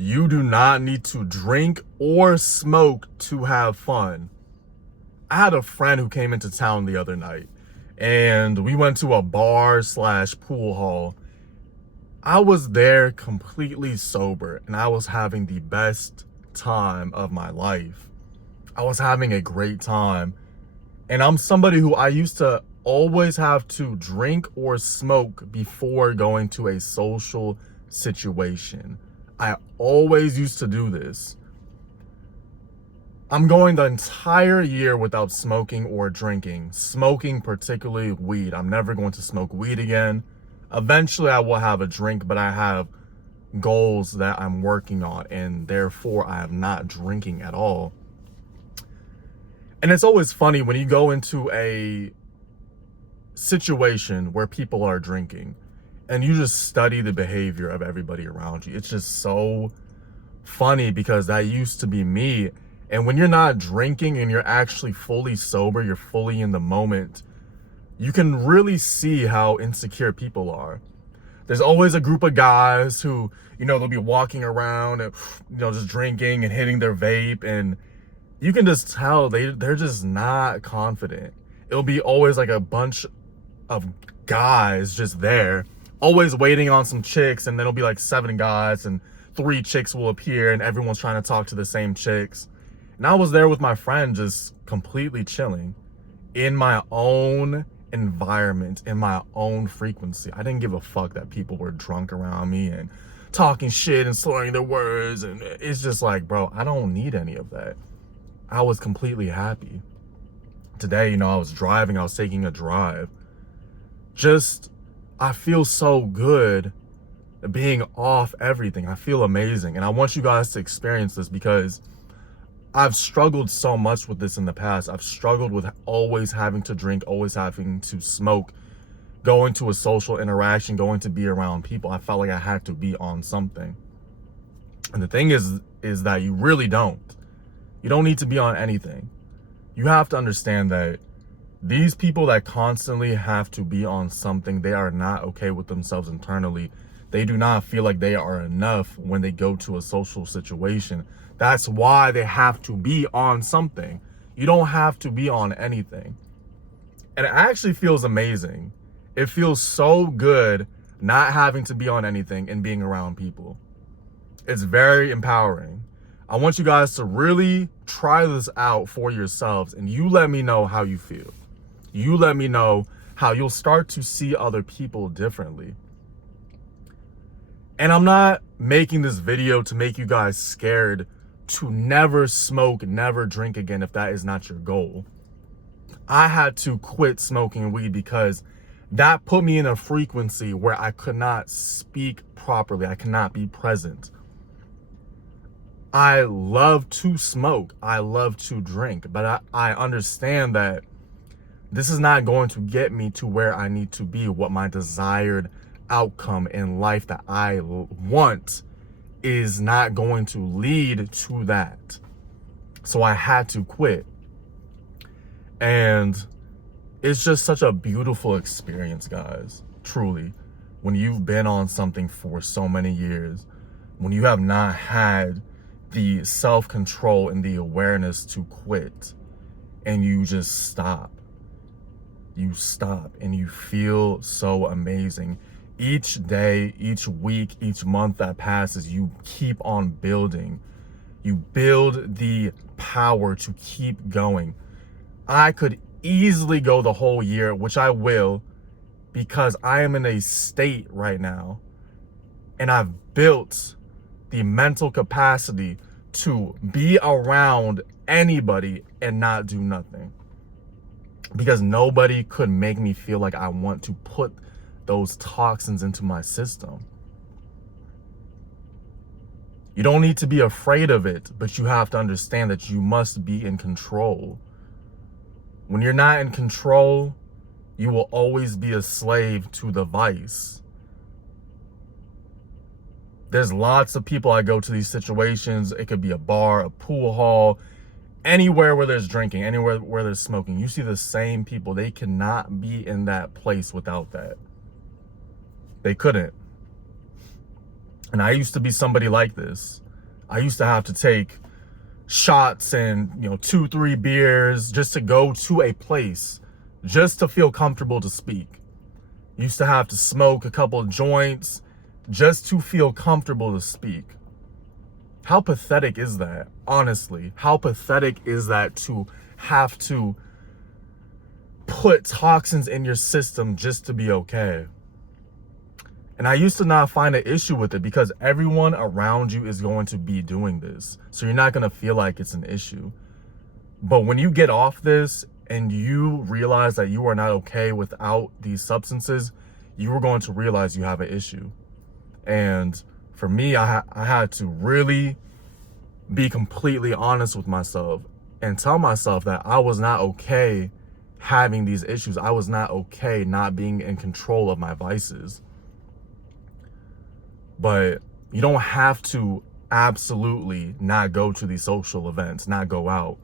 You do not need to drink or smoke to have fun. I had a friend who came into town the other night and we went to a bar slash pool hall. I was there completely sober and I was having the best time of my life. I was having a great time. And I'm somebody who I used to always have to drink or smoke before going to a social situation. I always used to do this. I'm going the entire year without smoking or drinking. Smoking, particularly weed. I'm never going to smoke weed again. Eventually I will have a drink, but I have goals that I'm working on, and therefore I am not drinking at all. And it's always funny when you go into a situation where people are drinking and you just study the behavior of everybody around you. It's just so funny because that used to be me. And when you're not drinking and you're actually fully sober, you're fully in the moment, you can really see how insecure people are. There's always a group of guys who, they'll be walking around and, just drinking and hitting their vape, and you can just tell they're just not confident. It'll be always like a bunch of guys just there, always waiting on some chicks, and then it'll be like 7 guys and 3 chicks will appear and everyone's trying to talk to the same chicks. And I was there with my friend just completely chilling in my own environment, in my own frequency. I didn't give a fuck that people were drunk around me and talking shit and slurring their words. And it's just like, bro, I don't need any of that. I was completely happy. Today, I was driving, I was taking a drive. I feel so good being off everything. I feel amazing. And I want you guys to experience this because I've struggled so much with this in the past. I've struggled with always having to drink, always having to smoke, going to a social interaction, going to be around people. I felt like I had to be on something. And the thing is that you really don't. You don't need to be on anything. You have to understand that these people that constantly have to be on something, they are not okay with themselves internally. They do not feel like they are enough when they go to a social situation. That's why they have to be on something. You don't have to be on anything. And it actually feels amazing. It feels so good not having to be on anything and being around people. It's very empowering. I want you guys to really try this out for yourselves, and you let me know how you feel. You let me know how you'll start to see other people differently. And I'm not making this video to make you guys scared to never smoke, never drink again if that is not your goal. I had to quit smoking weed because that put me in a frequency where I could not speak properly. I cannot be present. I love to smoke. I love to drink, but I understand that this is not going to get me to where I need to be, what my desired outcome in life that I want is not going to lead to that. So I had to quit. And it's just such a beautiful experience, guys. Truly. When you've been on something for so many years, when you have not had the self-control and the awareness to quit, and you just stop. You stop and you feel so amazing. Each day, each week, each month that passes, you keep on building. You build the power to keep going. I could easily go the whole year, which I will, because I am in a state right now and I've built the mental capacity to be around anybody and not do nothing. Because nobody could make me feel like I want to put those toxins into my system. You don't need to be afraid of it, but you have to understand that you must be in control. When you're not in control, you will always be a slave to the vice. There's lots of people I go to these situations. It could be a bar, a pool hall, anywhere where there's drinking, anywhere where there's smoking. You see the same people. They cannot be in that place without that. They couldn't. And I used to be somebody like this. I used to have to take shots and 2-3 beers just to go to a place, just to feel comfortable to speak. Used to have to smoke a couple of joints just to feel comfortable to speak. How pathetic is that? Honestly, how pathetic is that to have to put toxins in your system just to be okay? And I used to not find an issue with it because everyone around you is going to be doing this. So you're not going to feel like it's an issue. But when you get off this and you realize that you are not okay without these substances, you are going to realize you have an issue. And for me, I had to really be completely honest with myself and tell myself that I was not okay having these issues. I was not okay not being in control of my vices. But you don't have to absolutely not go to these social events, not go out.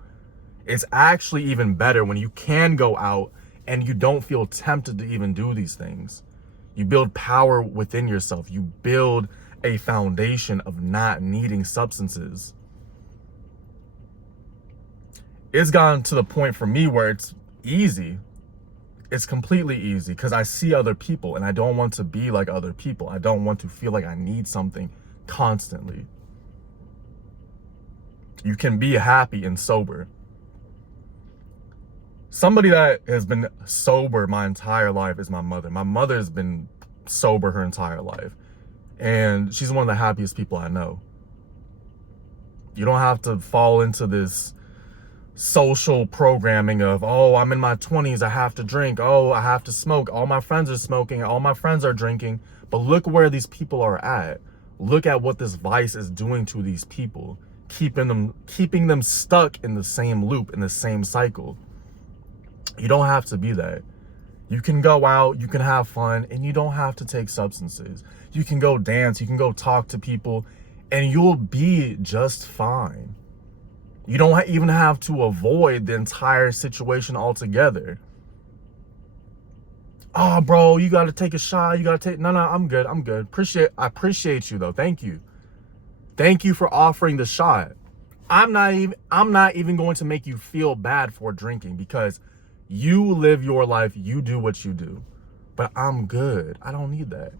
It's actually even better when you can go out and you don't feel tempted to even do these things. You build power within yourself. You build a foundation of not needing substances. It's gotten to the point for me where it's easy. It's completely easy because I see other people and I don't want to be like other people. I don't want to feel like I need something constantly. You can be happy and sober. Somebody that has been sober my entire life is my mother. My mother has been sober her entire life. And she's one of the happiest people I know. You don't have to fall into this social programming of, oh, I'm in my 20s, I have to drink, oh, I have to smoke, all my friends are smoking, all my friends are drinking. But look where these people are at. Look at what this vice is doing to these people, keeping them stuck in the same loop, in the same cycle. You don't have to be that. You can go out, you can have fun, and you don't have to take substances. You can go dance, you can go talk to people, and you'll be just fine. You don't even have to avoid the entire situation altogether. Oh, bro, you got to take a shot. You got to take... No, I'm good. I appreciate you, though. Thank you. Thank you for offering the shot. I'm not even going to make you feel bad for drinking because you live your life. You do what you do. But I'm good. I don't need that.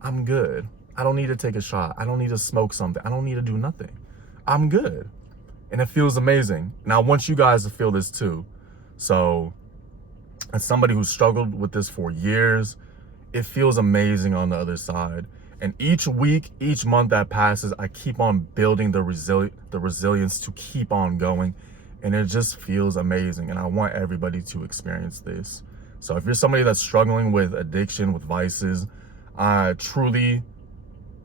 I'm good. I don't need to take a shot. I don't need to smoke something. I don't need to do nothing. I'm good. And it feels amazing. And I want you guys to feel this too. So as somebody who's struggled with this for years, it feels amazing on the other side. And each week, each month that passes, I keep on building the resilience to keep on going. And it just feels amazing. And I want everybody to experience this. So if you're somebody that's struggling with addiction, with vices, I truly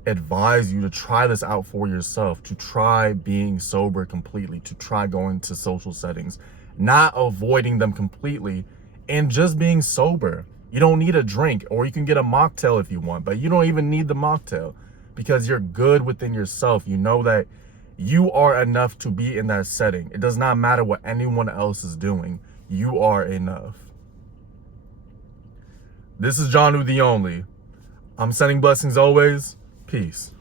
advise you to try this out for yourself, to try being sober completely, to try going to social settings, not avoiding them completely, and just being sober. You don't need a drink, or you can get a mocktail if you want, but you don't even need the mocktail because you're good within yourself. You know that you are enough to be in that setting. It does not matter what anyone else is doing. You are enough. This is John Woo the Only. I'm sending blessings always. Peace.